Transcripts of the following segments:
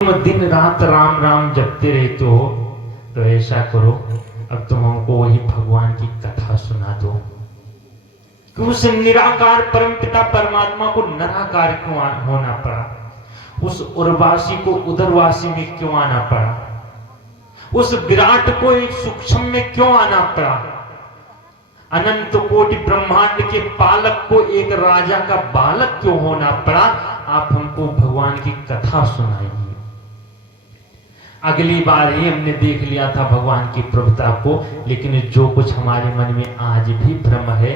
तुम दिन रात राम राम जपते रहते हो, तो ऐसा करो अब तुम हमको वही भगवान की कथा सुना दो कि उस निराकार परमपिता परमात्मा को निराकार क्यों होना पड़ा, उस उर्वासी को उदरवासी में क्यों आना पड़ा, उस विराट को एक सूक्ष्म में क्यों आना पड़ा, अनंत कोटि ब्रह्मांड के पालक को एक राजा का बालक क्यों होना पड़ा। आप हमको भगवान की कथा सुनाइए। अगली बार ही हमने देख लिया था भगवान की प्रभुता को, लेकिन जो कुछ हमारे मन में आज भी भ्रम है,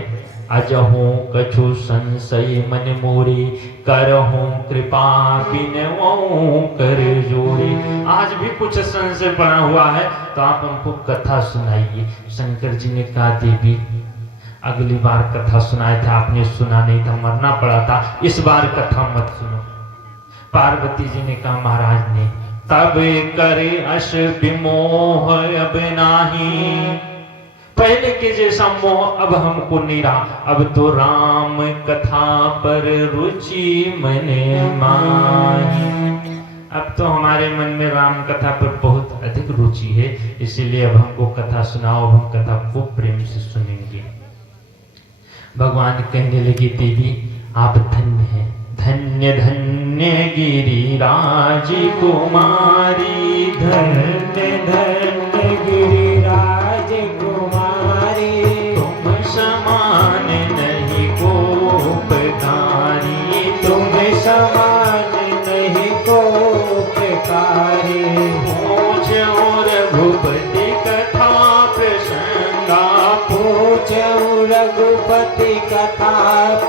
अजहू कछु संशय मन मोरे, करहूं कृपा बिनवऊं कर जोड़े। आज भी कुछ संशय पड़ा हुआ है तो आप हमको कथा सुनाइए। शंकर जी ने कहा देवी अगली बार कथा सुनाया था, आपने सुना नहीं था, मरना पड़ा था, इस बार कथा मत सुनो। पार्वती जी ने कहा महाराज ने तब करे अश विमोह अब नाही, पहले के जैसा मोह अब हमको नहीं रहा, अब तो राम कथा पर रुचि मने माही। अब तो हमारे मन में राम कथा पर बहुत अधिक रुचि है, इसीलिए अब हमको कथा सुनाओ, अब हम कथा खूब प्रेम से सुनेंगे। भगवान कहने लगे देवी आप धन्य हैं, धन्य धन्य गिरिराज कुमारी, धन्य धन्य गिरिराज कुमारी, तुम समान नहीं को उपकारी, तुम समान नहीं को उपकारी। पूछो रघुपति कथा प्रसंगा, पूछो रघुपति कथा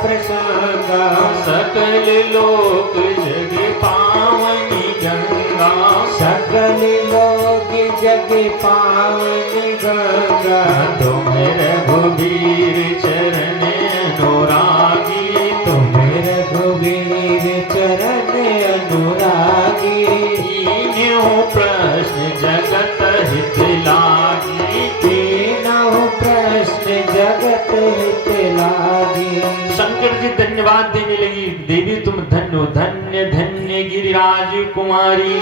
प्रसंगा, सकल लोक जग पावनी गंगा, सकल लोक जग पावनी गंगा। तुम रघुवीर चरण अनुरागी, तुम रघुवीर चरण अनुरागी। तीनों प्रश्न जगत हित लागी, तीनों प्रश्न जगत हित लागी। शंकर जी धन्यवाद देने लगी, देवी तुम धन्य हो, धन्य धन्य गिरिराज कुमारी।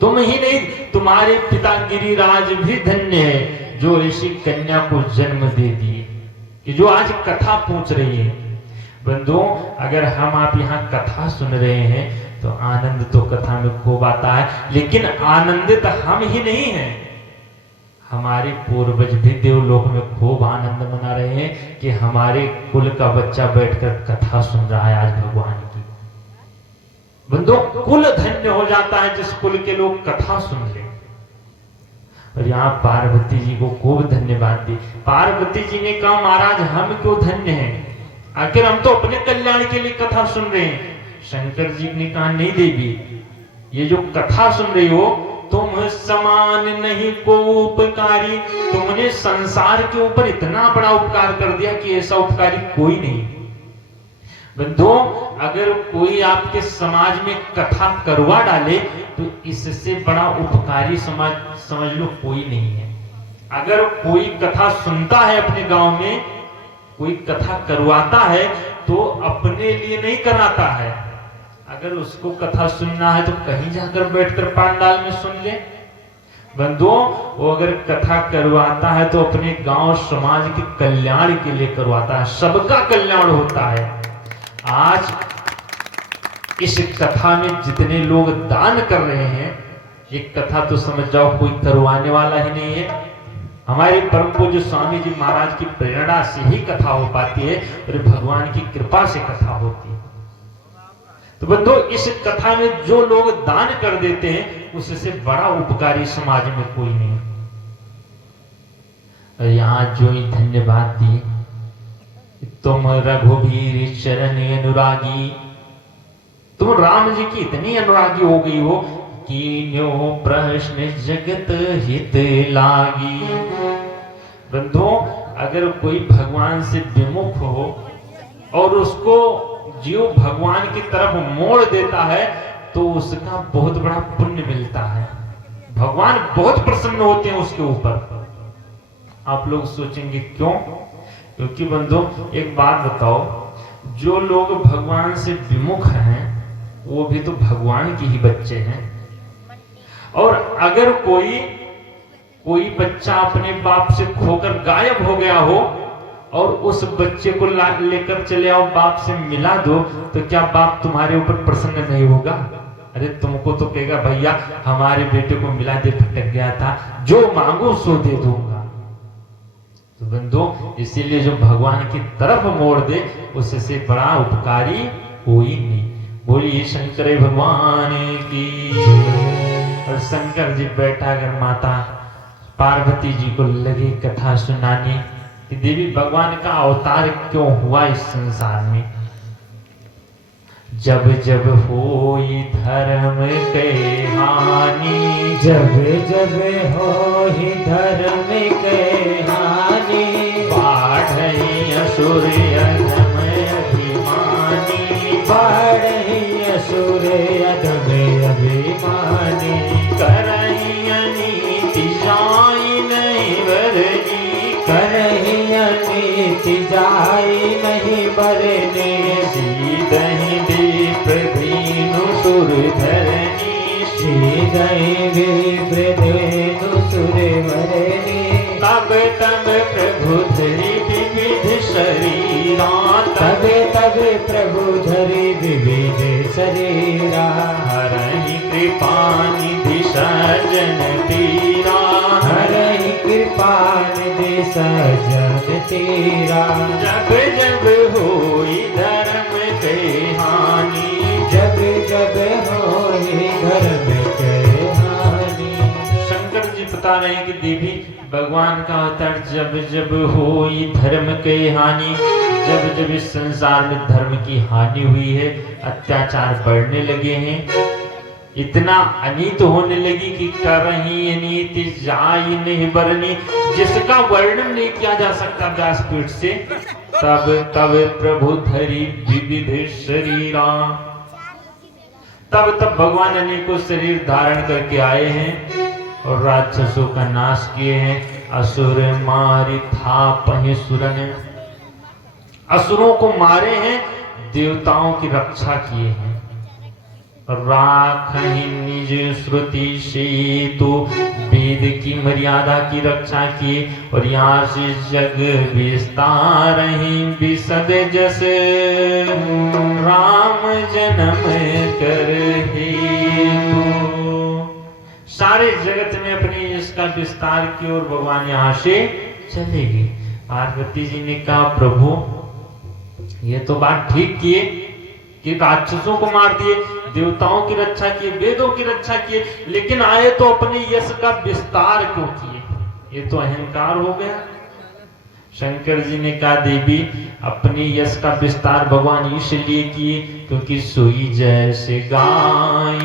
तुम ही नहीं तुम्हारे पिता गिरिराज भी धन्य है, जो ऋषि कन्या को जन्म दे दिए, कि जो आज कथा पूछ रही है। बंधुओं अगर हम आप यहाँ कथा सुन रहे हैं तो आनंद तो कथा में खूब आता है, लेकिन आनंदित हम ही नहीं हैं, हमारे पूर्वज भी देवलोक में खूब आनंद मना रहे हैं कि हमारे कुल का बच्चा बैठकर कथा सुन रहा है आज भगवान की। बंधु कुल धन्य हो जाता है जिस कुल के लोग कथा सुन ले। और यहाँ पार्वती जी को खूब धन्यवाद दी। पार्वती जी ने कहा महाराज हम क्यों धन्य हैं, आखिर हम तो अपने कल्याण के लिए कथा सुन रहे हैं। शंकर जी ने कहा नहीं देवी, ये जो कथा सुन रही हो तुम समान नहीं को उपकारी, तुमने संसार के ऊपर इतना बड़ा उपकार कर दिया कि ऐसा उपकारी कोई नहीं। बंधुओं अगर कोई आपके समाज में कथा करवा डाले तो इससे बड़ा उपकारी समाज समझ लो कोई नहीं है। अगर कोई कथा सुनता है अपने गांव में, कोई कथा करवाता है तो अपने लिए नहीं कराता है, अगर उसको कथा सुनना है तो कहीं जाकर बैठकर पांडाल में सुन ले। बंधुओं वो अगर कथा करवाता है तो अपने गांव समाज के कल्याण के लिए करवाता है, सबका कल्याण होता है। आज इस कथा में जितने लोग दान कर रहे हैं, ये कथा तो समझ जाओ कोई करवाने वाला ही नहीं है, हमारे परम पूज्य स्वामी जी महाराज की प्रेरणा से ही कथा हो पाती है और भगवान की कृपा से कथा होती है। तो बंधु इस कथा में जो लोग दान कर देते हैं उससे बड़ा उपकारी समाज में कोई नहीं। और यहाँ जो ही धन्यवाद दी, तुम रघुवीर चरण अनुरागी, तुम राम जी की इतनी अनुरागी हो गई हो कि न्यो प्रश्न जगत हित लागी। बंधुओं अगर कोई भगवान से विमुख हो और उसको जीव भगवान की तरफ मोड़ देता है तो उसका बहुत बड़ा पुण्य मिलता है, भगवान बहुत प्रसन्न होते हैं उसके ऊपर। आप लोग सोचेंगे क्यों? क्योंकि बंधु एक बात बताओ, जो लोग भगवान से विमुख हैं वो भी तो भगवान के ही बच्चे हैं। और अगर कोई बच्चा अपने बाप से खोकर गायब हो गया हो और उस बच्चे को लेकर चले आओ, बाप से मिला दो, तो क्या बाप तुम्हारे ऊपर प्रसन्न नहीं होगा? अरे तुमको तो कहेगा भैया हमारे बेटे को मिला दे, भटक गया था, जो मांगो सो दे दूंगा। तो बंधु, इसीलिए जो भगवान की तरफ मोड़ दे उससे बड़ा उपकारी कोई नहीं। बोलिए शंकर भगवान की। और शंकर जी बैठा कर माता पार्वती जी को लगी कथा सुनाने कि देवी भगवान का अवतार क्यों हुआ इस संसार में। जब जब होई धर्म के हानि, जब जब होई धर्म के हानि, बाढ़ई असुर अधम अभिमानी, बाढ़ई असुर अधम अभिमानी, करही अनीति जाई नहीं बरनी, करही अनीति जाई नहीं बरने, सीधहि दीप दीनु सुर धरनी, सीधहि दीप दीनु सुर धरनी। तब तब प्रभु धरि विविध शरीरा, तब तब प्रभु धरि विविध शरीरा, हरहि कृपा निधि सज्जन तीरा, हरहि कृपा निधि सज्जन तीरा। जब जब होई धर्म के हानि, जब जब होई धर्म के हानि। शंकर जी बता रहे हैं कि देवी भगवान का अवतार जब जब होई धर्म के हानि, जब जब इस संसार में धर्म की हानि हुई है, अत्याचार बढ़ने लगे हैं, इतना अनीत होने लगी कि करही अनीति जाई नहीं बरनी, जिसका वर्णन नहीं किया जा सकता व्यासपीठ से। तब तब प्रभु धरि विविध शरीरा, तब तब भगवान अनेकों शरीर धारण करके आए हैं और राक्षसों का नाश किए हैं। असुर मारी थापहि सुरन, असुरों को मारे हैं, देवताओं की रक्षा किए हैं। राखहि निज श्रुति सेतु, वेद की मर्यादा की रक्षा की, और यहाँ से जग विस्तार ही विशद जस, राम जन्म कर हेतु। सारे जगत में अपनी इसका विस्तार की और भगवान यहाँ से चले गए। पार्वती जी ने कहा प्रभु ये तो बात ठीक किए कि राक्षसों को मार दिए, देवताओं की रक्षा किए, वेदों की रक्षा किए, लेकिन आए तो अपने यश का विस्तार क्यों किए? ये तो अहंकार हो गया। शंकर जी ने कहा देवी अपने यश का विस्तार भगवान इसलिए किए क्योंकि सोई जैसे गाय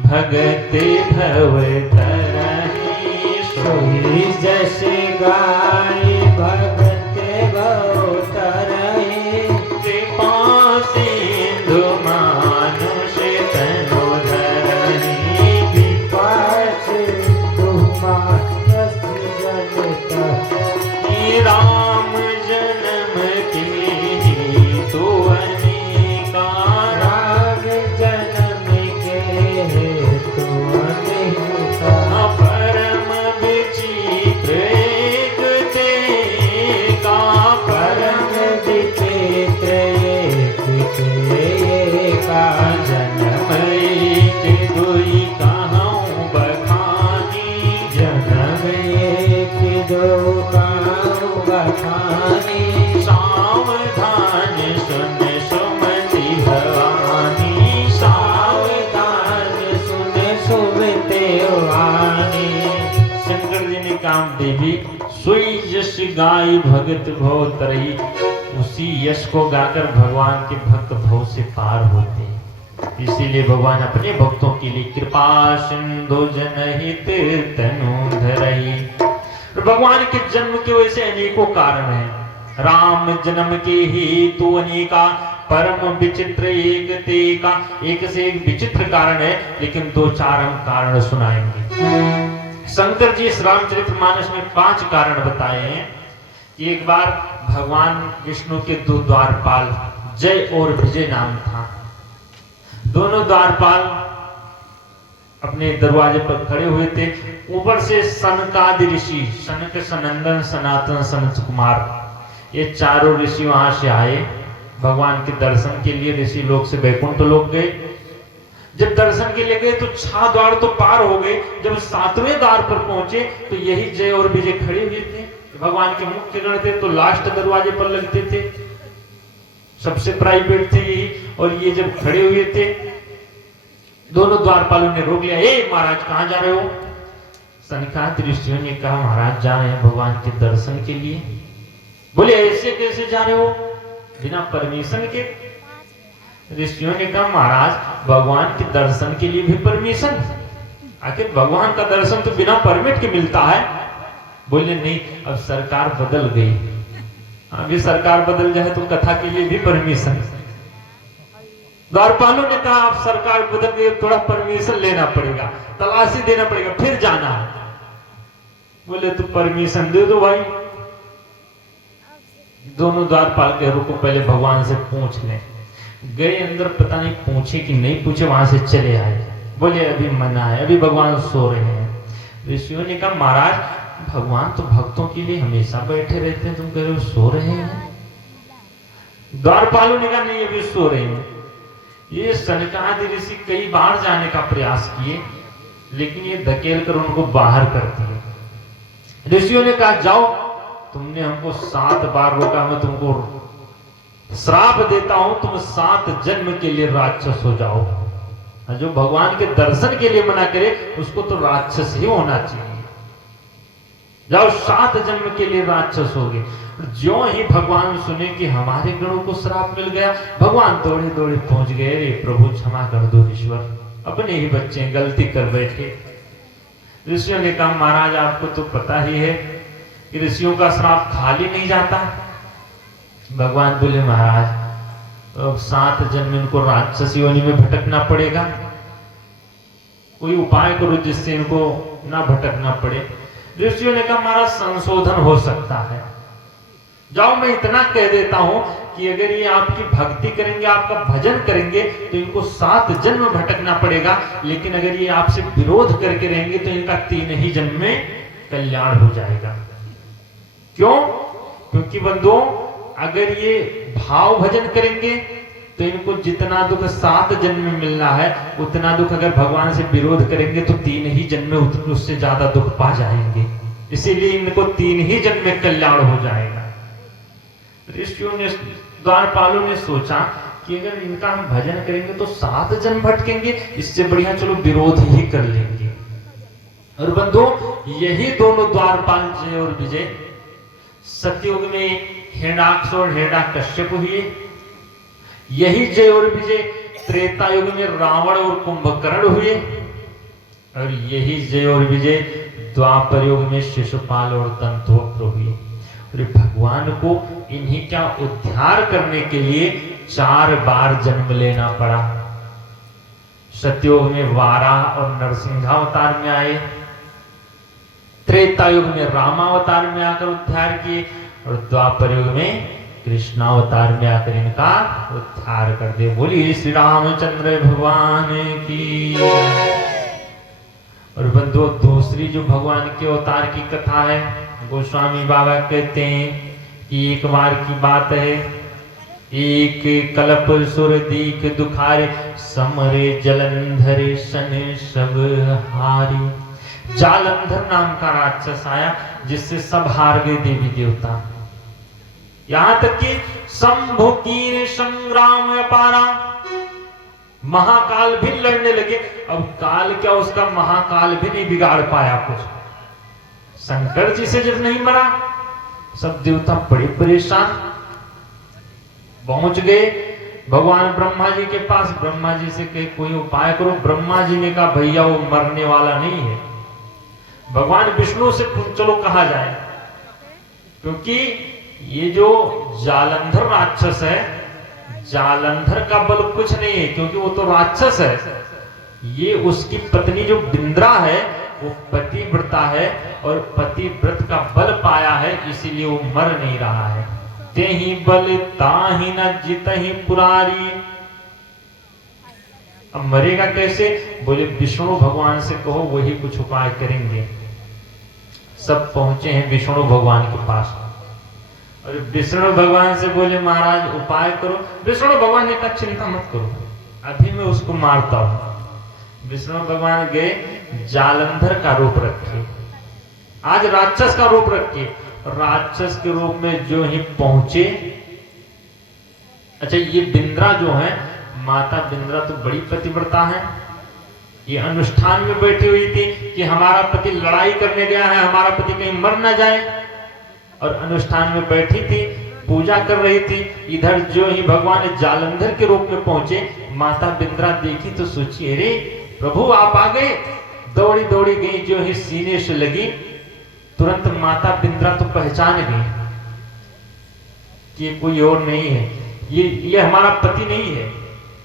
भगते भव तरहि, सोई जैसे गाय भगते भव तरहि, कृपा सिंधु मानुष तनु धरहि, कृपा सिंधु मानुष हे राम जन्म के हेतु अनेका, राम जन्म के हेतु अनेका, परम विचित्र एक तेका, परम विचित्र एक तेका, जन्म एक दुई कहूँ बखानी, जन्म एक दो काहू बखानी, सावधान सुन सुमति भवानी, सावधान सुन सुमते वाणी। शंकर जी ने कहा देवी सोई यश गाय भगत भव तरही, उसी यश को गाकर भगवान के भक्त भव से पार होते हैं। इसीलिए भगवान अपने भक्तों के लिए कृपा सिंधु जनहित तनु धरहि। भगवान के जन्म के वैसे अनेकों कारण हैं। राम जन्म के हेतु अनेका, परम विचित्र एक तेका, एक से एक विचित्र कारण है, लेकिन दो चार हम कारण सुनाएंगे। शंकर जी इस रामचरितमानस में 5 कारण बताए हैं। कि एक बार भगवान विष्णु के 2 द्वारपाल जय और विजय नाम था। दोनों द्वारपाल अपने दरवाजे पर खड़े हुए थे। ऊपर से सनकादि ऋषि, सनक, सनंदन, सनातन, सनत कुमार, ये चारों ऋषि वहां से आए भगवान के दर्शन के लिए। ऋषि लोग से वैकुंठ लोग गए। जब दर्शन के लिए गए तो 6 द्वार तो पार हो गए। जब 7वें द्वार पर पहुंचे तो यही जय और विजय खड़े हुए थे। भगवान के मुख्य गण थे तो लास्ट दरवाजे पर लगते थे, सबसे प्राइवेट थे यही। और ये जब खड़े हुए थे, दोनों द्वारपालों ने रोक लिया। ए महाराज कहां जा रहे हो? सनकादि ऋषियों ने कहा महाराज जा रहे हैं भगवान के दर्शन के लिए। बोले ऐसे कैसे जा रहे हो बिना परमिशन के? ऋषियों ने कहा महाराज भगवान के दर्शन के लिए भी परमिशन, आखिर भगवान का दर्शन तो बिना परमिट के मिलता है। बोले नहीं, अब सरकार बदल गई, अभी सरकार बदल जाए तो कथा के लिए भी परमिशन। द्वारपालों ने कहा अब सरकार बदल गई, थोड़ा परमिशन लेना पड़ेगा, तलाशी देना पड़ेगा, फिर जाना है। बोले तो परमिशन दे दो भाई। दोनों द्वारपाल के रुको पहले भगवान से पूछ लें। गए अंदर, पता नहीं पूछे कि नहीं पूछे, वहां से चले आए। बोले अभी मना है, अभी भगवान सो रहे हैं। ऋषियों ने कहा महाराज भगवान तो भक्तों के लिए हमेशा बैठे रहते हैं, तुम कह रहे हो सो रहे हैं? द्वारपालों ने कहा नहीं अभी सो रहे हैं। ये सनकादि ऋषि कई बार जाने का प्रयास किए, लेकिन ये धकेल कर उनको बाहर कर दिए। ऋषियों ने कहा जाओ, तुमने हमको 7 बार रोका, मैं तुमको श्राप देता हूं, तुम 7 जन्म के लिए राक्षस हो जाओ। जो भगवान के दर्शन के लिए मना करे उसको तो राक्षस ही होना चाहिए। जाओ 7 जन्म के लिए राक्षस हो गए। ज्यों ही भगवान सुने कि हमारे गणों को श्राप मिल गया, भगवान दौड़े दौड़े पहुंच गए। रे प्रभु क्षमा कर दो ईश्वर, अपने ही बच्चे गलती कर बैठे। ऋषियों ने कहा महाराज आपको तो पता ही है कि ऋषियों का श्राप खाली नहीं जाता। भगवान बोले महाराज अब 7 जन्म इनको राक्षस योनि में भटकना पड़ेगा, कोई उपाय करो जिससे इनको ना भटकना पड़े। ऋषियों ने कहा महाराज संशोधन हो सकता है। जाओ मैं इतना कह देता हूं कि अगर ये आपकी भक्ति करेंगे, आपका भजन करेंगे तो इनको 7 जन्म भटकना पड़ेगा, लेकिन अगर ये आपसे विरोध करके रहेंगे तो इनका 3 ही जन्म में कल्याण हो जाएगा। क्यों? क्योंकि बंधुओं अगर ये भाव भजन करेंगे तो इनको जितना दुख 7 जन्म में मिलना है उतना दुख अगर भगवान से विरोध करेंगे तो 3 ही जन्म में उससे ज्यादा दुख पा जाएंगे। इसीलिए इनको 3 ही जन्म में कल्याण हो जाएगा। ऋषियों ने, द्वारपालों ने सोचा कि अगर इनका हम भजन करेंगे तो 7 जन्म भटकेंगे, इससे बढ़िया चलो विरोध ही कर लेंगे। और बंधुओं यही दोनों द्वारपाल जय और विजय सतयुग में हिरण्याक्ष और हिरण्याकश्यप हुए। यही जय और विजय त्रेता युग में रावण और कुंभकर्ण हुए। और यही जय और विजय द्वापर युग में शिशुपाल और दंतवक्र हुए। और भगवान को इन्हीं का उद्धार करने के लिए 4 बार जन्म लेना पड़ा। सतयुग में वाराह और नरसिंहावतार में आए, त्रेता युग में रामावतार में आकर उद्धार किए, और द्वापर युग में कृष्णावतार में आकर इनका उद्धार कर दे। बोलिए श्री रामचंद्र भगवान की। और बंधुओं दूसरी जो भगवान के अवतार की कथा है, गोस्वामी बाबा कहते हैं कि एक बार की बात है, एक कल्प सुर दीख दुखारे, समरे जलंधर सन सब हारी। जालंधर नाम का राक्षस आया जिससे सब हार गए देवी देवता। यहां तक कि शंभु की संग्राम अपारा, महाकाल भी लड़ने लगे। अब काल क्या, उसका महाकाल भी नहीं बिगाड़ पाया कुछ। शंकर जी से जब नहीं मरा, सब देवता बड़े परेशान, पहुंच गए भगवान ब्रह्मा जी के पास। ब्रह्मा जी से कहे कोई उपाय करो। ब्रह्मा जी ने कहा भैया वो मरने वाला नहीं है। भगवान विष्णु से चलो कहा जाए, क्योंकि ये जो जालंधर राक्षस है, जालंधर का बल कुछ नहीं है, क्योंकि वो तो राक्षस है। ये उसकी पत्नी जो बिंद्रा है वो पतिव्रता है, और पतिव्रत का बल पाया है, इसीलिए वो मर नहीं रहा है। तेहि बल ताहि न जितहि पुरारी, अब मरेगा कैसे? बोले विष्णु भगवान से कहो, वही कुछ उपाय करेंगे। सब पहुंचे हैं विष्णु भगवान के पास और विष्णु भगवान से बोले महाराज उपाय करो। विष्णु भगवान ने कहा चिंता मत करो, अभी मैं उसको मारता हूं। विष्णु भगवान गए, जालंधर का रूप रखे, आज राक्षस का रूप रखे। राक्षस के रूप में जो ही पहुंचे, अच्छा ये बिंद्रा जो है, माता बिंद्रा तो बड़ी पतिव्रता है। ये अनुष्ठान में बैठी हुई थी कि हमारा पति लड़ाई करने गया है, हमारा पति कहीं मर ना जाए, और अनुष्ठान में बैठी थी, पूजा कर रही थी। इधर जो ही भगवान जालंधर के रूप में पहुंचे, माता बिंद्रा देखी तो सोची अरे प्रभु आप आ गए। दौड़ी दौड़ी गई, जो ही सीने से लगी, तुरंत माता बिंद्रा तो पहचान गई कि ये कोई और नहीं है, ये हमारा पति नहीं है,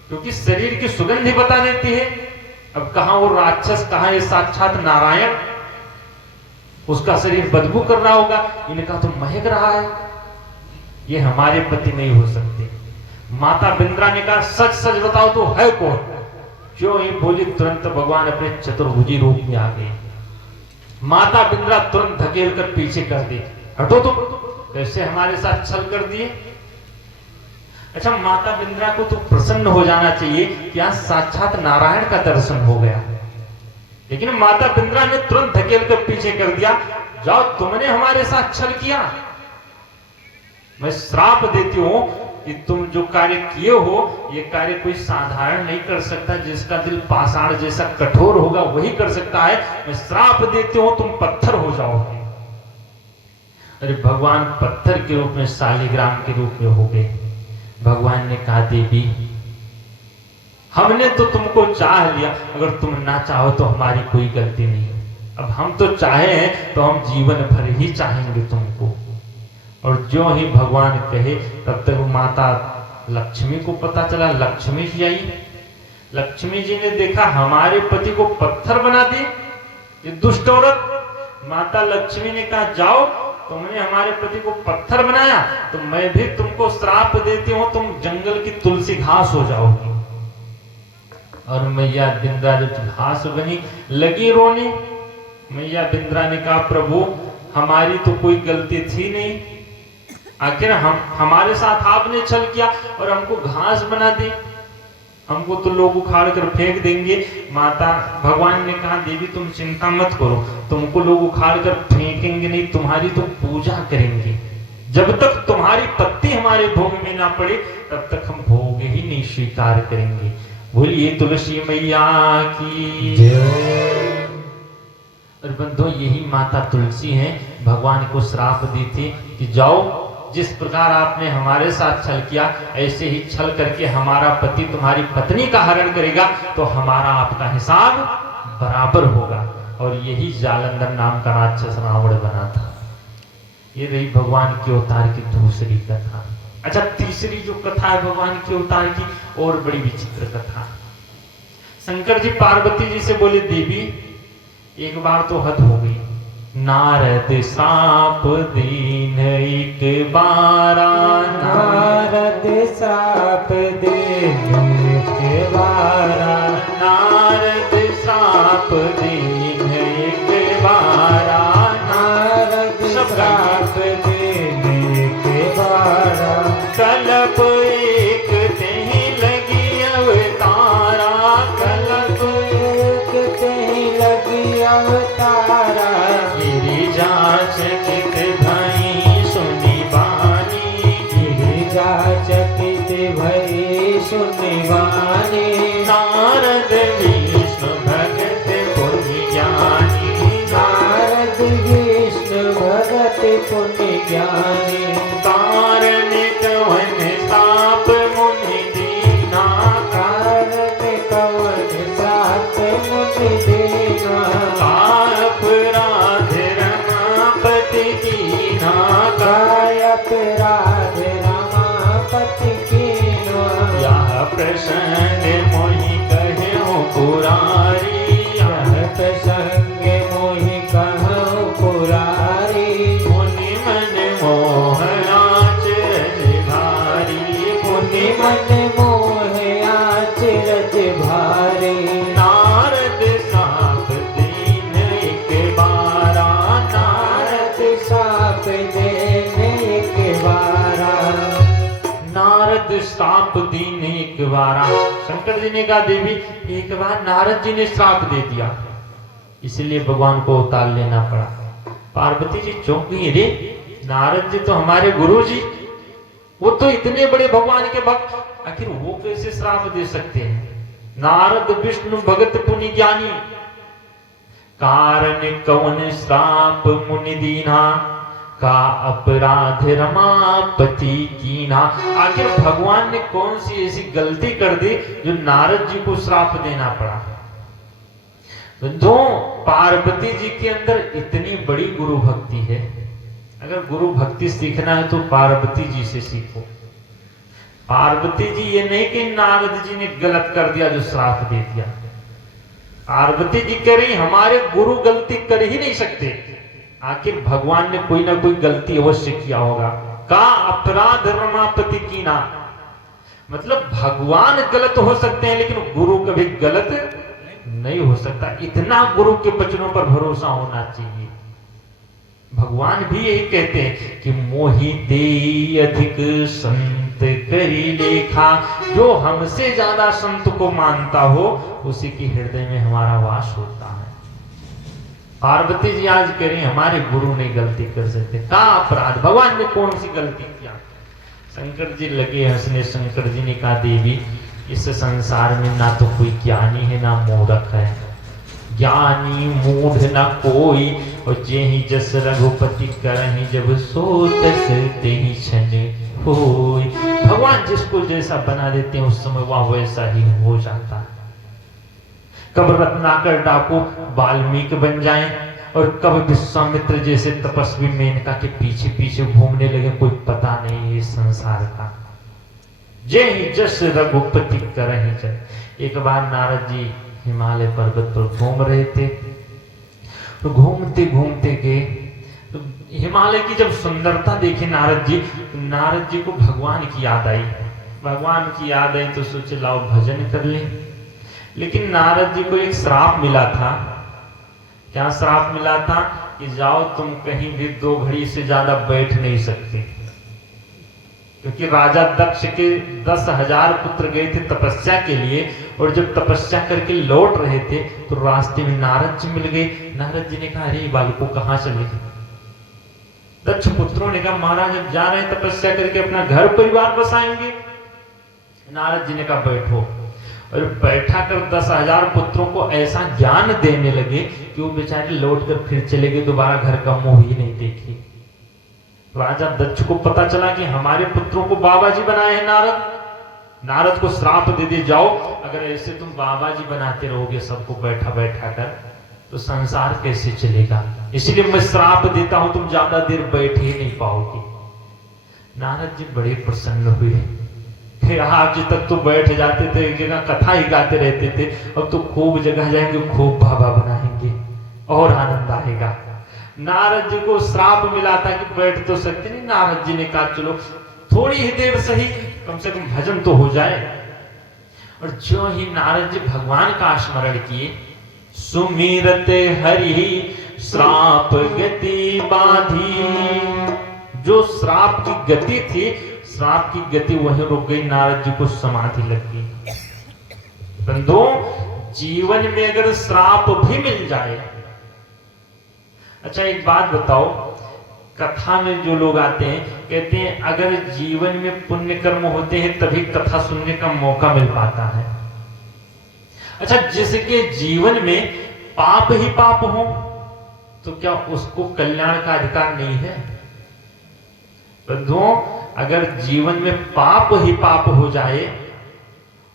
क्योंकि शरीर की सुगंध ही बता देती है। अब कहां वो राक्षस, कहां ये साक्षात नारायण, उसका शरीर बदबू कर रहा होगा, इनका तो महक रहा है, ये हमारे पति नहीं हो सकते। माता बिंद्रा ने कहा सच सच बताओ तो है कौन? जो ये बोली तुरंत भगवान अपने चतुर्भुजी रूप में आ गए। माता बिंद्रा तुरंत धकेल कर पीछे कर दी, हटो तो, कैसे हमारे साथ छल कर दिए। अच्छा माता बिंद्रा को तो प्रसन्न हो जाना चाहिए कि आज साक्षात नारायण का दर्शन हो गया, लेकिन माता बिंद्रा ने तुरंत धकेल कर पीछे कर दिया। जाओ, तुमने हमारे साथ छल किया, मैं श्राप देती हूं कि तुम जो कार्य किए हो, ये कार्य कोई साधारण नहीं कर सकता, जिसका दिल पाषाण जैसा कठोर होगा वही कर सकता है। मैं श्राप देती हूं तुम पत्थर हो जाओगे। अरे भगवान पत्थर के रूप में, शालिग्राम के रूप में हो गए। भगवान ने कहा देवी हमने तो तुमको चाह लिया, अगर तुम ना चाहो तो हमारी कोई गलती नहीं। अब हम तो चाहे हैं तो हम जीवन भर ही चाहेंगे तुमको। और जो ही भगवान कहे तब तक माता लक्ष्मी को पता चला, लक्ष्मी जी आई। लक्ष्मी जी ने देखा हमारे पति को पत्थर बना दी ये दुष्ट औरत। माता लक्ष्मी ने कहा जाओ, तुमने हमारे पति को पत्थर बनाया तो मैं भी तुमको श्राप देती हूं, तुम जंगल की तुलसी घास हो जाओगी। और मैया बिंद्रा जब घास बनी लगी रोने। मैया बिंद्रा ने कहा प्रभु हमारी तो कोई गलती थी नहीं, आखिर हमारे साथ आपने छल किया और हमको घास बना दी, हमको तो लोग उखाड़ कर फेंक देंगे। माता भगवान ने कहा देवी तुम चिंता मत करो, तुमको लोग उखाड़ कर फेंकेंगे नहीं, तुम्हारी तो पूजा करेंगे। जब तक तुम्हारी पत्ती हमारे भोग में ना पड़े तब तक हम भोग ही नहीं स्वीकार करेंगे। बोलिए तुलसी मैया की जय। और बंधु यही माता तुलसी हैं, भगवान को श्राप दी थी कि जाओ, जिस प्रकार आपने हमारे साथ छल किया ऐसे ही छल करके हमारा पति तुम्हारी पत्नी का हरण करेगा तो हमारा आपका हिसाब बराबर होगा। और यही जालंधर नाम का राक्षस रावण बना था। ये रही भगवान के अवतार की दूसरी कथा। अच्छा तीसरी जो कथा है भगवान के अवतार की, और बड़ी विचित्र कथा। शंकर जी पार्वती जी से बोले देवी एक बार तो हद हो गई, नारद श्राप दीन एक बारा, नारद श्राप दीन एक बारा, नारद श्राप दीन एक बारा, नारद श्राप दीन एक बारा, कल्प एक तेहि लगी अवतारा, कल्प एक तेहि लगी अवतारा, चकित भई सुनि बानी, गिरिजा चकित भई सुनि बानी, नारद विष्णु भगत पुण्य ज्ञानी, नारद विष्णु भगत पुण्य ज्ञानी, कारण कवन साप मुनि दीना, कारण कवन साप मुनि दीना, अपराध रमापति कीना, अपराध रमापति कीना, यह प्रसंग मोहि कहूँ पुरारी, यह प्रसंग मोहि कहूँ पुरारी, मुनि मन मोह आचरज भारी, मुनि मन मोह आचरज भारी। द्वारा। शंकर जी ने कहा देवी एक बार नारद जी ने श्राप दे दिया, इसलिए भगवान को उतार लेना पड़ा। पार्वती जी चौंक गई, रे नारद जी तो हमारे गुरु जी, वो तो इतने बड़े भगवान के भक्त, आखिर वो कैसे श्राप दे सकते हैं? नारद विष्णु भगत पुनि ज्ञानी, कारण कौन श्राप मुनि दीना, का अपराध रमापति कीना। आखिर भगवान ने कौन सी ऐसी गलती कर दी जो नारद जी को श्राप देना पड़ा? तो पार्वती जी के अंदर इतनी बड़ी गुरु भक्ति है। अगर गुरु भक्ति सीखना है तो पार्वती जी से सीखो। पार्वती जी ये नहीं कि नारद जी ने गलत कर दिया जो श्राप दे दिया। पार्वती जी कह रही हमारे गुरु गलती कर ही नहीं सकते, आखिर भगवान ने कोई ना कोई गलती अवश्य किया होगा। का अपराध रमापति कीना, मतलब भगवान गलत हो सकते हैं लेकिन गुरु कभी गलत नहीं हो सकता। इतना गुरु के वचनों पर भरोसा होना चाहिए। भगवान भी यही कहते हैं कि मोहि ते अधिक संत करी लेखा, जो हमसे ज्यादा संत को मानता हो उसी के हृदय में हमारा वास होता है। पार्वती जी आज कह रही हमारे गुरु ने गलती कर सकते, का अपराध, भगवान ने कौन सी गलती किया? शंकर जी लगे हंसने। शंकर जी ने कहा देवी इस संसार में ना तो कोई ज्ञानी है ना मूढ़ है, ज्ञानी मूढ़ ना कोई, और जे ही जस रघुपति करहि जब सो तस तेहि छन होय। भगवान जिसको जैसा बना देते हैं उस समय वह वैसा ही हो जाता है। कब रत्नाकर डाकू वाल्मीकि बन जाएं और कब विश्वामित्र जैसे तपस्वी मेनका के पीछे पीछे घूमने लगे, कोई पता नहीं है संसार का। जय ही जस रघुपति करहि जन। एक बार नारद जी हिमालय पर्वत पर घूम रहे थे, तो घूमते घूमते गए तो हिमालय की जब सुंदरता देखी नारद जी, तो नारद जी को भगवान की याद आई। भगवान की याद आई तो सोचे लाओ भजन कर ले। लेकिन नारद जी को एक श्राप मिला था। क्या श्राप मिला था? कि जाओ तुम कहीं भी 2 घड़ी से ज्यादा बैठ नहीं सकते, क्योंकि राजा दक्ष के 10,000 पुत्र गए थे तपस्या के लिए, और जब तपस्या करके लौट रहे थे तो रास्ते में नारद जी मिल गए। नारद जी ने कहा अरे बालको कहाँ चले? दक्ष पुत्रों ने कहा महाराज जब जा रहे हैं तपस्या करके अपना घर परिवार बसाएंगे। नारद जी ने कहा बैठो, और बैठा कर 10,000 पुत्रों को ऐसा ज्ञान देने लगे कि वो बेचारे लौट कर फिर चले गए, दोबारा घर का मुंह ही नहीं देखे। राजा दक्ष को पता चला कि हमारे पुत्रों को बाबा जी बनाए हैं नारद। नारद को श्राप दे दे जाओ, अगर ऐसे तुम बाबा जी बनाते रहोगे सबको बैठा बैठा कर तो संसार कैसे चलेगा, इसलिए मैं श्राप देता हूं, तुम ज्यादा देर बैठ ही नहीं पाओगे। नारद जी बड़े प्रसन्न हुए। फिर आज तक तो बैठ जाते थे, एक जगह कथा ही गाते रहते थे, अब तो खूब जगह जाएंगे, खूब बाबा बनाएंगे और आनंद आएगा। नारद जी को श्राप मिला था कि बैठ तो सकते नहीं। नारद जी ने कहा चलो थोड़ी ही देर सही, कम से कम भजन तो हो जाए। और जो ही नारद जी भगवान का स्मरण किए, सुमिरत हरि श्राप गति बाधी। जो श्राप की गति थी, श्राप की गति वहीं रुक गई, नारद जी को समाधि लग गई। बंधुओं, जीवन में अगर श्राप भी मिल जाए, अच्छा एक बात बताओ, कथा में जो लोग आते हैं कहते हैं अगर जीवन में पुण्य कर्म होते हैं तभी कथा सुनने का मौका मिल पाता है। अच्छा, जिसके जीवन में पाप ही पाप हो तो क्या उसको कल्याण का अधिकार नहीं है? बंधुओं, अगर जीवन में पाप ही पाप हो जाए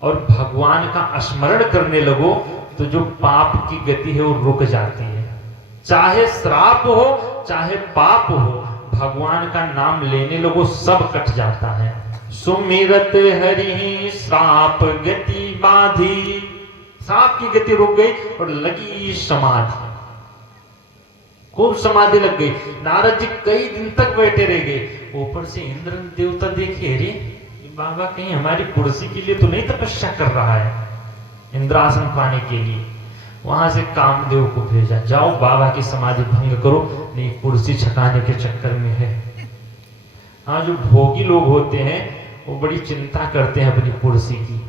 और भगवान का स्मरण करने लगो तो जो पाप की गति है वो रुक जाती है। चाहे श्राप हो चाहे पाप हो, भगवान का नाम लेने लगो सब कट जाता है। सुमिरत हरि श्राप गति बाधी। श्राप की गति रुक गई और लगी समाधि, खूब समाधि लग गई। नारद जी कई दिन तक बैठे रह गए। ऊपर से इंद्र देवता देखे, अरे बाबा कहीं हमारी कुर्सी के लिए तो नहीं तपस्या कर रहा है, इंद्रासन पाने के लिए। वहां से कामदेव को भेजा, जाओ बाबा की समाधि भंग करो, नहीं कुर्सी छकाने के चक्कर में है। हाँ, जो भोगी लोग होते हैं वो बड़ी चिंता करते हैं अपनी कुर्सी की।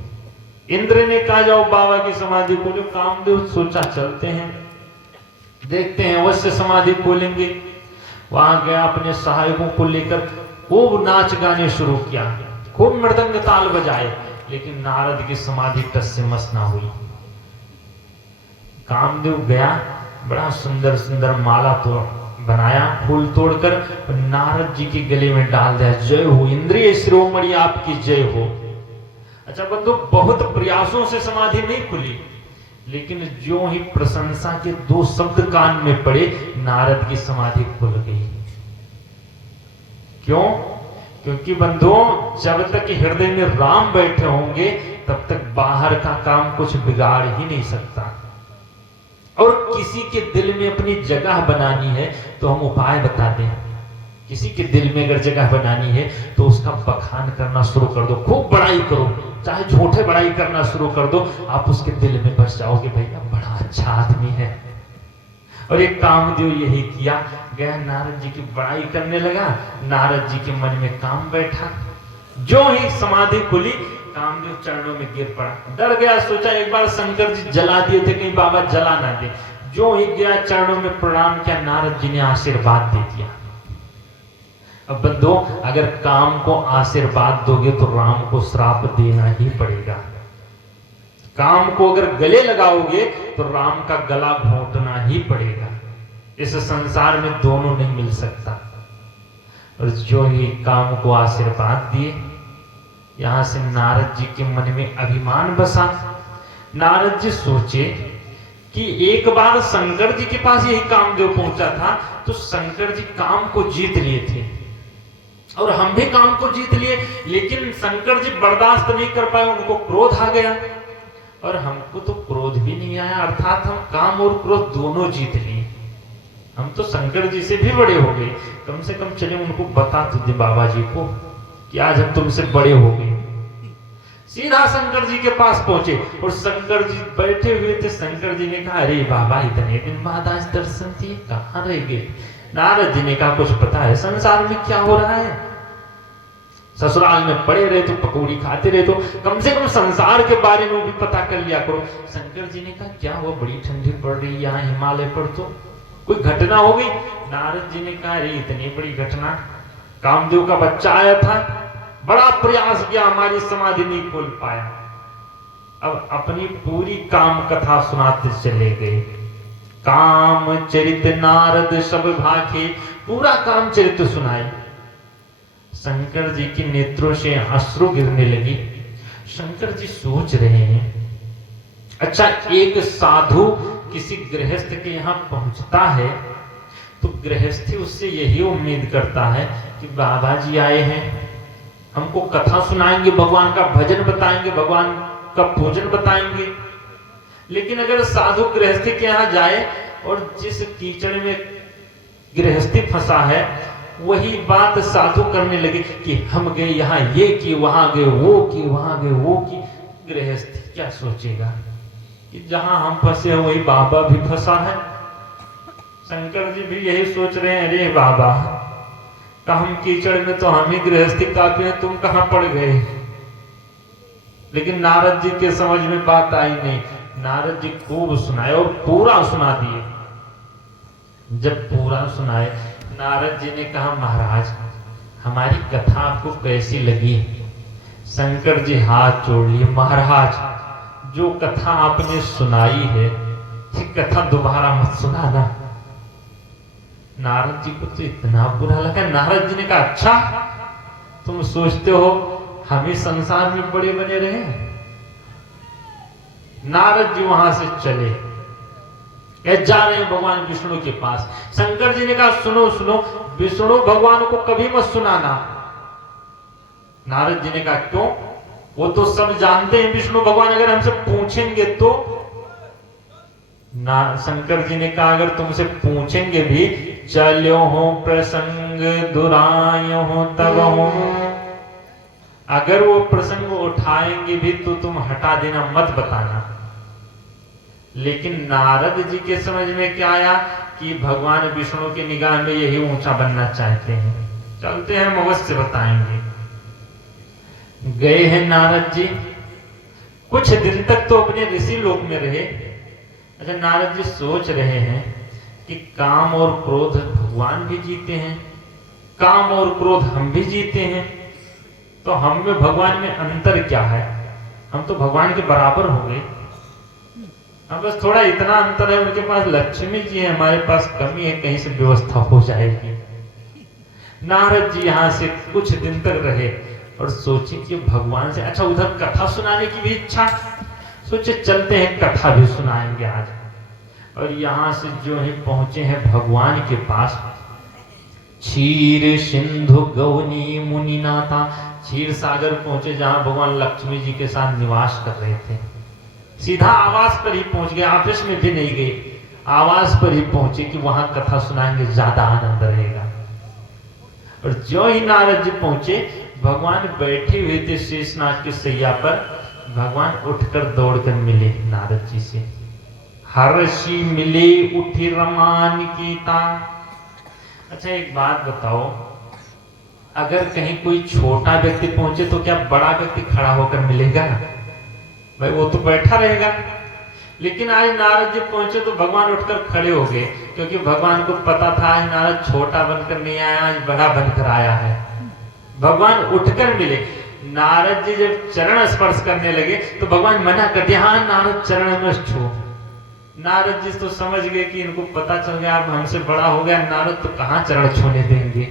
इंद्र ने कहा जाओ बाबा की समाधि खोलो। कामदेव सोचा चलते हैं, देखते हैं, अवश्य समाधि खोलेंगे। वहां गया, अपने सहायकों को लेकर खूब नाच गाने शुरू किया, खूब मृदंग ताल बजाए, लेकिन नारद की समाधि टस से मस ना हुई। कामदेव गया, बड़ा सुंदर सुंदर माला तो बनाया, फूल तोड़कर नारद जी के गले में डाल दिया। जय हो इंद्रिय शिरोमणि, आपकी जय हो। अच्छा बंधु, बहुत प्रयासों से समाधि नहीं खुली, लेकिन जो ही प्रशंसा के 2 शब्द कान में पड़े, नारद की समाधि खुल गई। क्यों? क्योंकि बंधुओं, जब तक हृदय में राम बैठे होंगे तब तक बाहर का काम कुछ बिगाड़ ही नहीं सकता। और किसी के दिल में अपनी जगह बनानी है तो हम उपाय बता दें। किसी के दिल में अगर जगह बनानी है तो उसका बखान करना शुरू कर दो, खूब बड़ाई करो, चाहे झूठे बड़ाई करना शुरू कर दो, आप उसके दिल में बस जाओगे, भैया बड़ा अच्छा आदमी है। और एक कामदेव यही किया, गया नारद जी की बड़ाई करने लगा। नारद जी के मन में काम बैठा, जो ही समाधि खुली, कामदेव चरणों में गिर पड़ा, डर गया, सोचा एक बार शंकर जी जला दिए थे, कहीं बाबा जला ना दे। जो ही गया चरणों में प्रणाम किया, नारद जी ने आशीर्वाद दे दिया। अब बंधु, अगर काम को आशीर्वाद दोगे तो राम को श्राप देना ही पड़ेगा। काम को अगर गले लगाओगे तो राम का गला घोंटना ही पड़ेगा। इस संसार में दोनों नहीं मिल सकता। और जो ही काम को आशीर्वाद दिए, यहां से नारद जी के मन में अभिमान बसा। नारद जी सोचे कि एक बार शंकर जी के पास यही कामदेव पहुंचा था, तो शंकर जी काम को जीत लिए थे और हम भी काम को जीत लिए, लेकिन शंकर जी बर्दाश्त नहीं कर पाए, उनको क्रोध आ गया और हमको तो क्रोध भी नहीं आया, अर्थात हम काम और क्रोध दोनों जीत लिए। हम तो शंकर जी से भी बड़े हो गए, कम से कम चले उनको बता तो दे बाबा जी को कि आज हम तुमसे बड़े हो गए। सीधा शंकर जी के पास पहुंचे और शंकर जी बैठे हुए थे। शंकर जी ने कहा, अरे बाबा इतने दिन बाद आज दर्शन दिए, कहाँ रह गए? नारद जी ने कहा, कुछ पता है संसार में क्या हो रहा है? ससुराल में पड़े रहे तो पकौड़ी खाते रहे, तो कम से कम संसार के बारे में भी पता कर लिया करो। शंकर जी ने कहा, क्या हुआ, बड़ी ठंडी पड़ रही है यहाँ हिमालय पर, तो कोई घटना हो गई? नारद जी ने कहा, अरे इतनी बड़ी घटना, कामदेव का बच्चा आया था, बड़ा प्रयास किया, हमारी समाधि नहीं खोल पाया। अब अपनी पूरी काम कथा सुनाते चले गए। काम चरित नारद सब भाखे, पूरा काम चरित्र सुनाए। शंकर जी के नेत्रों से अश्रु गिरने लगी। शंकर जी सोच रहे हैं, अच्छा एक साधु किसी गृहस्थ के यहाँ पहुंचता है तो गृहस्थी उससे यही उम्मीद करता है कि बाबा जी आए हैं, हमको कथा सुनाएंगे, भगवान का भजन बताएंगे, भगवान का पूजन बताएंगे। लेकिन अगर साधु गृहस्थी के यहाँ जाए और जिस कीचड़ में गृहस्थी फंसा है वही बात साधु करने लगे कि हम गए यहाँ ये की, वहां गए वो की, वहां गए वो की, गृहस्थी क्या सोचेगा कि जहां हम फंसे हैं वही बाबा भी फंसा है। शंकर जी भी यही सोच रहे हैं, अरे बाबा का हम कीचड़ में तो हम ही गृहस्थी काफी हैं, तुम कहां पड़ गए? लेकिन नारद जी के समझ में बात आई नहीं। नारद जी खूब सुनाए और पूरा सुना दिए। जब पूरा सुनाए, नारद जी ने कहा, महाराज हमारी कथा आपको कैसी लगी? शंकर जी हाथ जोड़ लिए, महाराज जो कथा आपने सुनाई है ये कथा दोबारा मत सुनाना। नारद जी को तो इतना बुरा लगा। नारद जी ने कहा, अच्छा तुम सोचते हो हम ही संसार में बड़े बने रहे? नारद जी वहां से चले, जा रहे हैं भगवान विष्णु के पास। शंकर जी ने कहा, सुनो सुनो, विष्णु भगवान को कभी मत सुनाना। नारद जी ने कहा, क्यों? वो तो सब जानते हैं विष्णु भगवान अगर हमसे पूछेंगे तो। शंकर जी ने कहा, अगर तुमसे पूछेंगे भी, चलो हो प्रसंग दुरायो हो तब हो, अगर वो प्रसंग उठाएंगे भी तो तुम हटा देना, मत बताना। लेकिन नारद जी के समझ में क्या आया कि भगवान विष्णु की निगाह में यही ऊंचा बनना चाहते हैं, चलते हैं अवश्य बताएंगे। गए हैं नारद जी, कुछ दिन तक तो अपने ऋषि लोक में रहे। अच्छा, नारद जी सोच रहे हैं कि काम और क्रोध भगवान भी जीते हैं, काम और क्रोध हम भी जीते हैं, तो हम में भगवान में अंतर क्या है? हम तो भगवान के बराबर हो गए। अब बस थोड़ा इतना अंतर है, उनके पास लक्ष्मी जी है, हमारे पास कमी है, कहीं से व्यवस्था हो जाएगी। नारद जी यहाँ से कुछ दिन तक रहे और सोचे कि भगवान से, अच्छा उधर कथा सुनाने की भी इच्छा, सोचे चलते हैं कथा भी सुनाएंगे आज। और यहाँ से जो है पहुंचे हैं भगवान के पास। क्षीर सिंधु गौनी मुनिनाथा, क्षीर सागर पहुंचे जहां भगवान लक्ष्मी जी के साथ निवास कर रहे थे। सीधा आवास पर ही पहुंच गए, ऑफिस में भी नहीं गए, आवास पर ही पहुंचे कि वहां कथा सुनाएंगे, ज्यादा आनंद रहेगा। और जो ही नारद जी पहुंचे, भगवान बैठे हुए थे शेषनाग के सैया पर। भगवान उठकर दौड़कर मिले नारद जी से। हर्षि मिले उठी रमान कीता। अच्छा एक बात बताओ, अगर कहीं कोई छोटा व्यक्ति पहुंचे तो क्या बड़ा व्यक्ति खड़ा होकर मिलेगा? भाई वो तो बैठा रहेगा। लेकिन आज नारद जी पहुंचे तो भगवान उठकर खड़े हो गए, क्योंकि भगवान को पता था आज नारद छोटा बनकर नहीं आया, आज बड़ा बनकर आया है। भगवान उठकर मिले। नारद जी जब चरण स्पर्श करने लगे तो भगवान मना कर दिया, हाँ नारद चरण मत छू। नारद जी तो समझ गए कि इनको पता चल गया अब हमसे बड़ा हो गया, नारद तो कहां चरण छूने देंगे।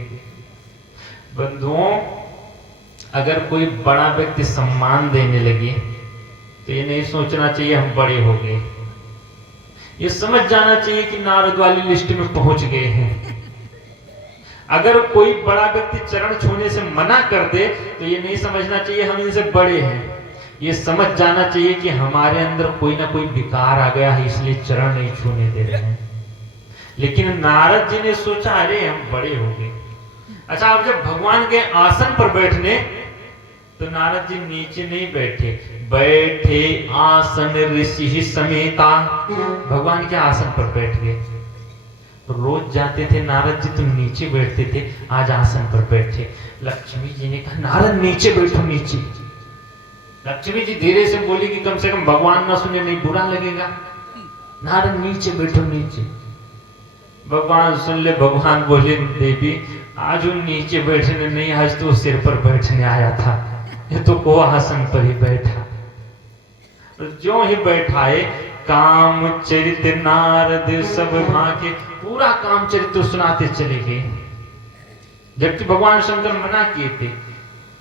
बंधुओं, अगर कोई बड़ा व्यक्ति सम्मान देने लगे तो ये नहीं सोचना चाहिए हम बड़े हो गए, ये समझ जाना चाहिए कि नारद वाली लिस्ट में पहुंच गए हैं। अगर कोई बड़ा व्यक्ति चरण छूने से मना कर दे तो ये नहीं समझना चाहिए हम इनसे बड़े हैं, ये समझ जाना चाहिए कि हमारे अंदर कोई ना कोई विकार आ गया है, इसलिए चरण नहीं छूने दे रहे हैं। लेकिन नारद जी ने सोचा अरे हम बड़े हो गए। अच्छा, अब जब भगवान के आसन पर बैठने तो नारद जी नीचे नहीं बैठे, बैठे आसन ऋषि समेता, भगवान के आसन पर बैठ गए। रोज जाते थे नारद जी तो नीचे बैठते थे, आज आसन पर बैठे। लक्ष्मी जी ने कहा नारद नीचे बैठो नीचे। लक्ष्मी जी धीरे से बोली कि कम से कम भगवान ना सुने, नहीं बुरा लगेगा। नारद नीचे बैठो नीचे। भगवान सुन ले। भगवान बोले देवी आज वो नीचे बैठने नहीं, आज तो सिर पर बैठने आया था, ये तो को आसन पर ही बैठा। जो ही बैठाए काम चरित्र नारद सब भाके, पूरा काम चरित्र सुनाते चले गए, जबकि भगवान शंकर मना किए थे।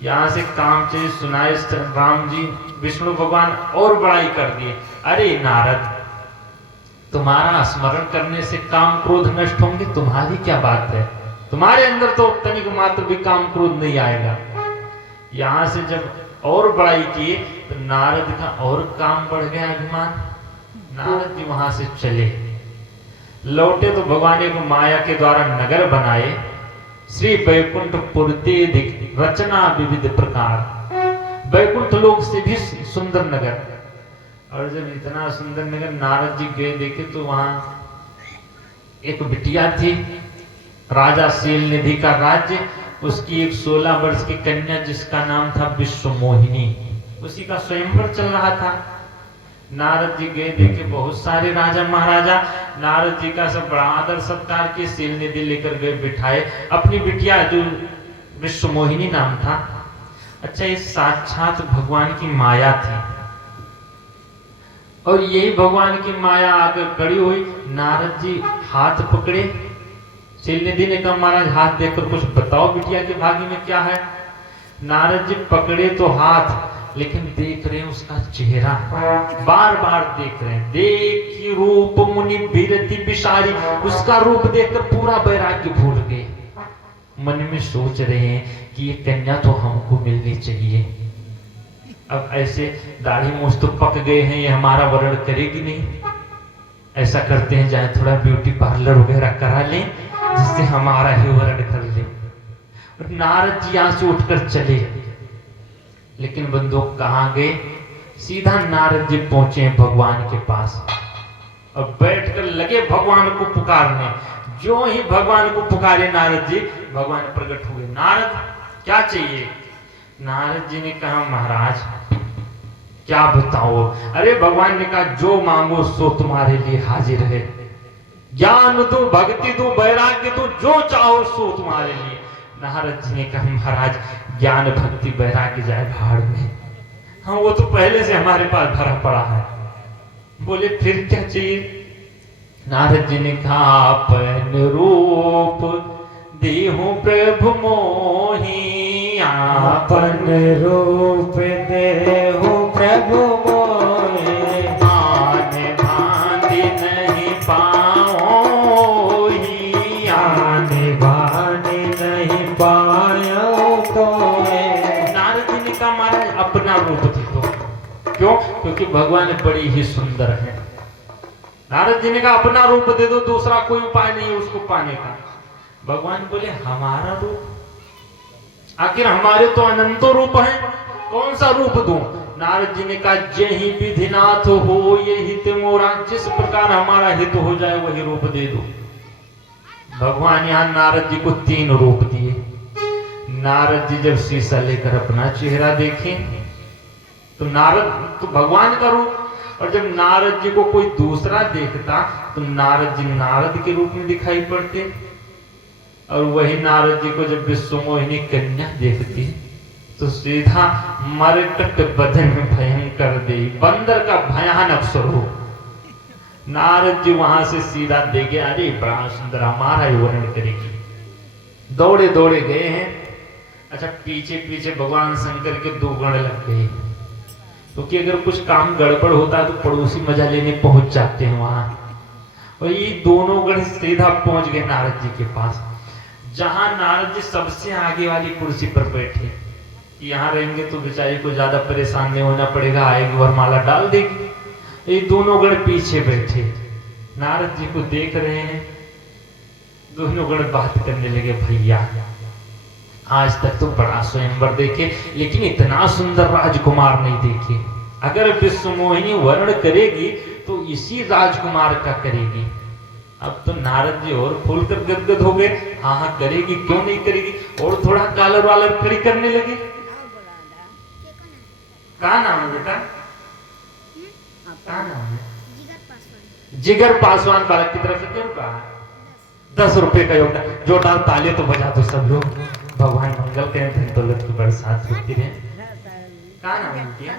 यहां से काम चरित्र सुनाए राम जी, विष्णु भगवान और बड़ाई कर दिए। अरे नारद, तुम्हारा स्मरण करने से काम क्रोध नष्ट होंगे, तुम्हारी क्या बात है, तुम्हारे अंदर तो तनिक मात्र भी काम क्रोध नहीं आएगा। यहां से जब और बड़ाई किए तो नारद का और काम बढ़ गया, अभिमान। नारद जी वहां से चले, लौटे तो भगवान ने माया के द्वारा नगर बनाए, श्री वैकुंठ पुरते रचना विविध प्रकार, वैकुंठ लोक से भी सुंदर नगर। और जब इतना सुंदर नगर नारद जी गए देखे तो वहां एक बिटिया थी, राजा शीलनिधि का राज्य, उसकी एक 16 वर्ष की कन्या जिसका नाम था विश्वमोहिनी, उसी का स्वयंवर चल रहा था। नारद जी गए देखे बहुत सारे राजा महाराजा, नारद जी का सब बड़ा आदर सत्कार के, शीलनिधि लेकर गए बिठाए अपनी बिटिया जो विश्वमोहिनी नाम था। अच्छा, ये साक्षात भगवान की माया थी और यही भगवान की माया आकर खड़ी हुई। नारद जी हाथ पकड़े, शीलनिधि ने कहा महाराज हाथ देखकर कुछ बताओ बिटिया के भाग्य में क्या है। नारद जी पकड़े तो हाथ, लेकिन देख रहे हैं उसका चेहरा, बार बार देख रहे हैं। देखी रूप मुनि बिरति बिसारी, उसका रूप देखकर पूरा वैराग्य भूल गए। मन में सोच रहे हैं कि ये कन्या तो हमको मिलनी चाहिए। अब ऐसे दाढ़ी मूछ तो पक गए हैं, ये हमारा वर्ण करेगी नहीं। ऐसा करते हैं जाए थोड़ा ब्यूटी पार्लर वगैरह करा लें जिससे हमारा ही वर्ण कर ले। और नारद जी यहां से उठकर चले, लेकिन बंधु कहां गए, सीधा नारद जी पहुंचे भगवान के पास और बैठकर लगे भगवान को पुकारने। जो ही भगवान को पुकारे नारद जी, भगवान प्रकट हुए। नारद क्या चाहिए? नारद जी ने कहा महाराज क्या बताओ। अरे भगवान ने कहा जो मांगो सो तुम्हारे लिए हाजिर है, ज्ञान दो, भक्ति दो, वैराग्य दो, जो चाहो सो तुम्हारे लिए। नारद जी ने कहा महाराज ज्ञान भक्ति वैराग्य जाए भाड़ में, हाँ वो तो पहले से हमारे पास भरा पड़ा है। बोले फिर क्या चाहिए। नारद जी ने कहा अपन रूप देहु प्रभु मोहि, आपन रूप देहु प्रभु मोहि, आने भांति नहीं पाओहि, आने भाने नहीं पायो तोए। नारद जी ने कहा महाराज अपना रूप दे दो। क्यों? क्योंकि भगवान बड़ी ही सुंदर है। नारद जी ने कहा अपना रूप दे दो, दूसरा कोई उपाय नहीं है उसको पाने का। भगवान बोले हमारा रूप, आखिर हमारे तो अनंतो रूप हैं, कौन सा रूप दूं? नारद जी ने कहा जही विधिनाथ हो ये हित मोरा, जिस प्रकार हमारा हित हो जाए वही रूप दे दो। भगवान यहाँ नारद जी को 3 रूप दिए। नारद जी जब शीशा लेकर अपना चेहरा देखे तो नारद तो भगवान का रूप, और जब नारद जी को कोई दूसरा देखता तो नारद जी नारद के रूप में दिखाई पड़ते। और वही नारद जी को जब विश्वमोहिनी कन्या देखती तो सीधा मरकट बदन में भयंकर दे, बंदर का भयानक स्वरूप। नारद जी वहां से सीधा देखे अरे बड़ा सुंदर, हमारा ही वर्णन करेगी। दौड़े दौड़े गए हैं। अच्छा पीछे पीछे भगवान शंकर के 2 गण लग गए, क्योंकि अगर कुछ काम गड़बड़ होता है तो पड़ोसी मजा लेने पहुंच जाते हैं वहां। और ये दोनों गण सीधा पहुंच गए नारद जी के पास, जहां नारद जी सबसे आगे वाली कुर्सी पर बैठे। यहाँ रहेंगे तो बेचारी को ज्यादा परेशान नहीं होना पड़ेगा, आएगी वरमाला डाल देगी। ये दोनों गण पीछे बैठे नारद जी को देख रहे हैं। दोनों गण बात करने लगे, भैया आज तक तो बड़ा स्वयंवर देखे लेकिन इतना सुंदर राजकुमार नहीं देखे। अगर विश्वमोहिनी वर्ण करेगी तो इसी राजकुमार का करेगी। अब तो नारद जी और फूलकर गदगद हो गए, हाँ हाँ करेगी, क्यों नहीं करेगी। और थोड़ा कालर वालर खड़ी करने लगे। क्या नाम है बेटा? क्या नाम है? जिगर पासवान बालक की तरफ से क्यों कहा 10 रुपए का योगदान। जोरदार ताली तो बजा दो सब लोग। भगवान मंगल करें, धन दौलत की बरसात होती रहे। क्या नाम है बिटिया?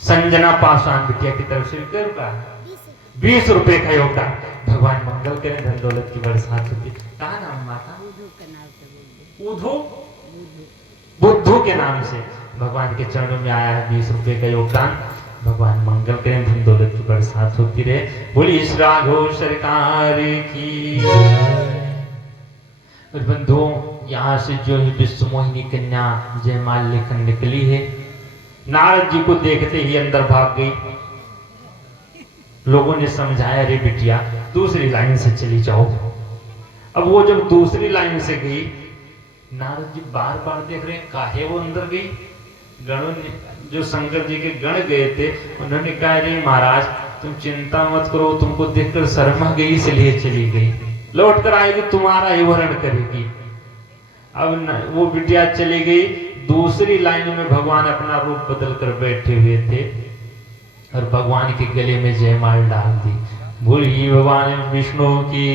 संजना पासवान बिटिया की तरफ से क्यों कहा 20 रुपए का योगदान। भगवान मंगल करें, धन दौलत की बरसात होती। क्या नाम है माता? उधो, बुद्धू के नाम से भगवान के चरणों में आया है 20 रुपए का योगदान। भगवान मंगल करें, धन दौलत की बरसात होती रहे। बोली इस राघव सरकार की। बंधुओं यहाँ से जो ही विश्वमोहिनी कन्या जयमाल लेकर निकली है, नारद जी को देखते ही अंदर भाग गई। लोगों ने समझाया अरे बिटिया दूसरी लाइन से चली जाओ। अब वो जब दूसरी लाइन से गई, नारद जी बार बार देख रहे हैं काहे वो अंदर गई। गणों ने, जो शंकर जी के गण गए थे, उन्होंने कहा अरे महाराज तुम चिंता मत करो, तुमको देखकर शर्मा गई इसलिए चली गई, लौट कर आएगी तुम्हारा ही वर्ण करेगी। अब वो बिटिया चली गई। दूसरी लाइन में भगवान अपना रूप बदल कर बैठे हुए थे और भगवान के गले में जयमाल डाल दी। बोली भगवान विष्णु की।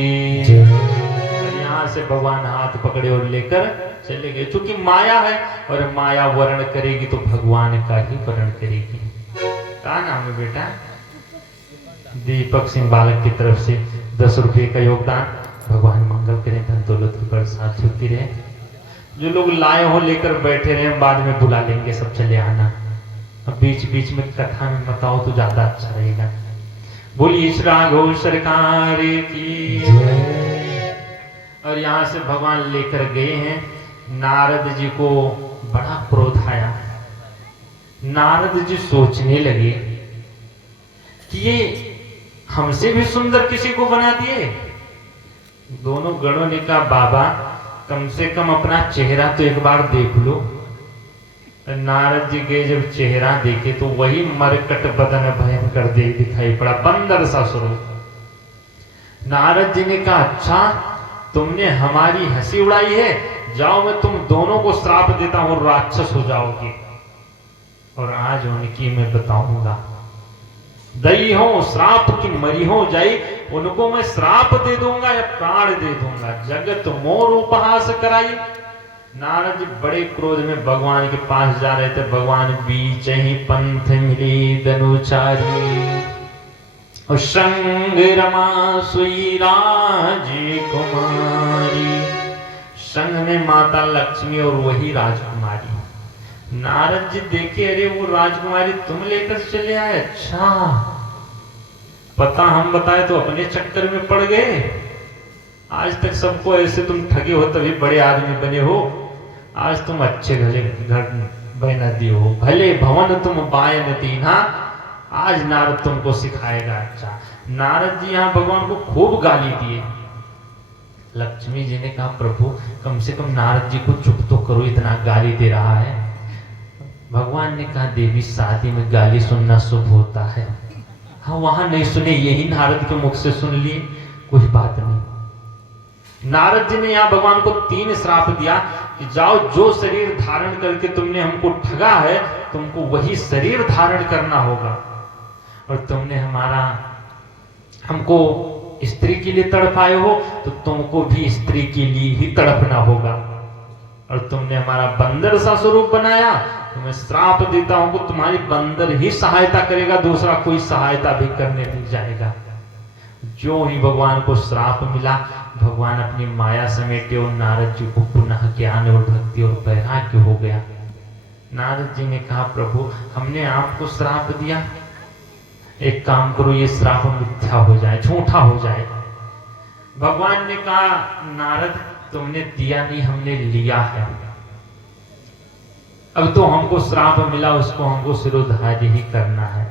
यहाँ से भगवान हाथ पकड़े और लेकर चले गए। चूंकि माया है और माया वर्ण करेगी तो भगवान का ही वर्ण करेगी। क्या नाम है बेटा? दीपक सिंह बालक की तरफ से 10 रुपए का योगदान। भगवान मंगल करें, धन दौलत की बरसात होती रहे। जो लोग लाए हो लेकर बैठे रहे, बाद में बुला लेंगे, सब चले आना। अब बीच बीच में कथा में बताओ तो ज्यादा अच्छा रहेगा। बोलिए इस राघव सरकार की। और यहाँ से भगवान लेकर गए हैं। नारद जी को बड़ा क्रोध आया। नारद जी सोचने लगे कि ये हमसे भी सुंदर किसी को बना दिए। दोनों गणों ने कहा बाबा कम से कम अपना चेहरा तो एक बार देख लो। नारद जी के जब चेहरा देखे तो वही मरकट बदन भयंकर दिखाई पड़ा, बंदर सा स्वरूप। नारद जी ने कहा अच्छा तुमने हमारी हंसी उड़ाई है, जाओ मैं तुम दोनों को श्राप देता हूं, राक्षस हो जाओगे। और आज उनकी मैं बताऊंगा। दई हो श्राप की मरी हो जाई, उनको मैं श्राप दे दूंगा या प्राण दे दूंगा। जगत मोर उपहास कराई। नारद जी बड़े क्रोध में भगवान के पास जा रहे थे। भगवान बीच ही पंथ मिली धनुचारी, और संग रमा सुई राजकुमारी। संग में माता लक्ष्मी और वही राजकुमारी। नारद जी देखे, अरे वो राजकुमारी तुम लेकर चले आए। अच्छा, पता हम बताए तो अपने चक्कर में पड़ गए। आज तक सबको ऐसे तुम ठगे हो तभी बड़े आदमी बने हो। आज तुम अच्छे घर बना दिए हो। भले भवन तुम बायन दीना, आज नारद तुमको सिखाएगा। अच्छा, नारद जी यहाँ भगवान को खूब गाली दिए। लक्ष्मी जी ने कहा, प्रभु कम से कम नारद जी को चुप तो करो, इतना गाली दे रहा है। भगवान ने कहा, देवी शादी में गाली सुनना शुभ होता है। हाँ, वहां नहीं सुने, यही नारद के मुख से सुन लिए, कुछ बात नहीं। नारद जी ने यहाँ भगवान को 3 श्राप दिया कि जाओ, जो शरीर धारण करके तुमने हमको ठगा है, तुमको वही शरीर धारण करना होगा। और तुमने हमको स्त्री के लिए तड़पाए हो, तो तुमको भी स्त्री के लिए ही तड़पना होगा। और तुमने हमारा बंदर सा स्वरूप बनाया, तो मैं श्राप देता हूं कि तुम्हारी बंदर ही सहायता करेगा, दूसरा कोई सहायता भी करने नहीं जाएगा। जो ही भगवान को श्राप मिला, भगवान अपनी माया समेटे और नारद जी को पुनः ज्ञान और भक्ति और वैराग्य हो गया। नारद जी ने कहा, प्रभु हमने आपको श्राप दिया, एक काम करो, ये श्राप मिथ्या हो जाए, झूठा हो जाए। भगवान ने कहा, नारद तुमने दिया नहीं, हमने लिया है। अब तो हमको श्राप मिला, उसको हमको सिरोधार्य ही करना है।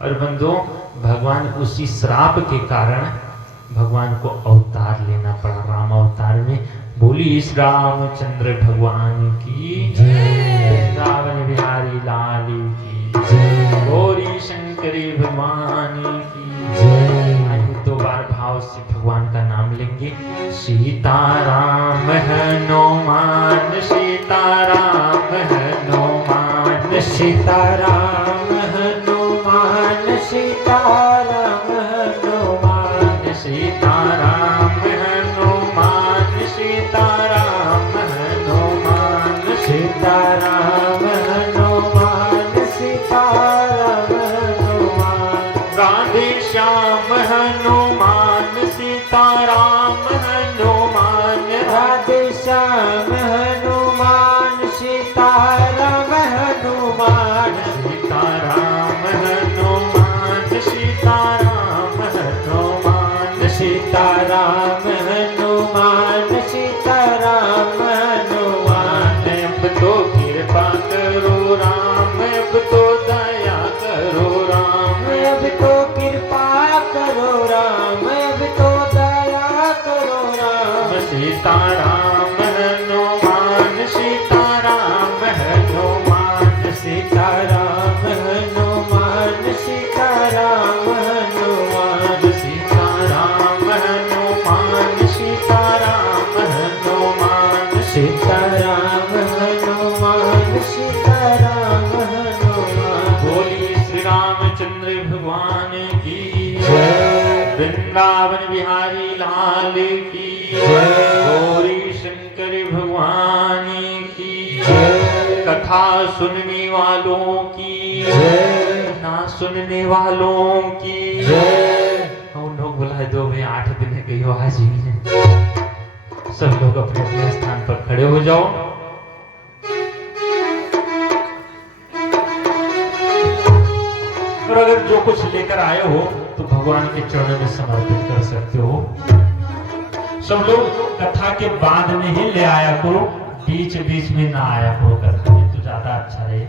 और बंधुओं, भगवान उसी श्राप के कारण भगवान को अवतार लेना पड़ा। राम अवतार में बोली इस रामचंद्र भगवान की जय, वृंदावन बिहारी लाल की जय, गौरी शंकरी भगवान की जय। आइए 2 बार भाव से भगवान का नाम लेंगे। सीताराम हनुमान, सीताराम हनुमान, सीताराम हनुमान, सीताराम हनुमान, सीताराम हनुमान, सीताराम हनुमान, सीताराम हनुमान, सीताराम हनुमान, राधे श्याम हनुमान, सीताराम हनुमान, राधे श्याम हनुमान, सीताराम हनुमान, सीताराम हनुमान, सीताराम हनुमान, सीताराम हनुमान, सीताराम हनुमान। अब तो कृपा करो राम, अब तो दया करो राम, अब तो कृपा करो राम, अब तो दया करो राम। सीताराम हनुमान, सीताराम हनुमान, सीताराम हनुमान, सीताराम हनुमान, सीताराम हनुमान, सीताराम हनुमान, सीताराम हनुमान, सीताराम हनुमान। बोलिए श्री रामचंद्र भगवान की जय, वृंदावन बिहारी लाल की जय, गौरी शंकर भगवान की जय। कथा सुनने वालों की जय, ना सुनने वालों की जय। हम लोग बुलाए 2 भाई 8 दिन है, कहीं आज ही है। सब लोग अपने अपने स्थान पर खड़े हो जाओ। और अगर जो कुछ लेकर आए हो तो भगवान के चरणों में समर्पित कर सकते हो। सब लोग कथा के बाद में ही ले आया करो, बीच बीच में ना आया करो। कथा में तो ज्यादा अच्छा रहे।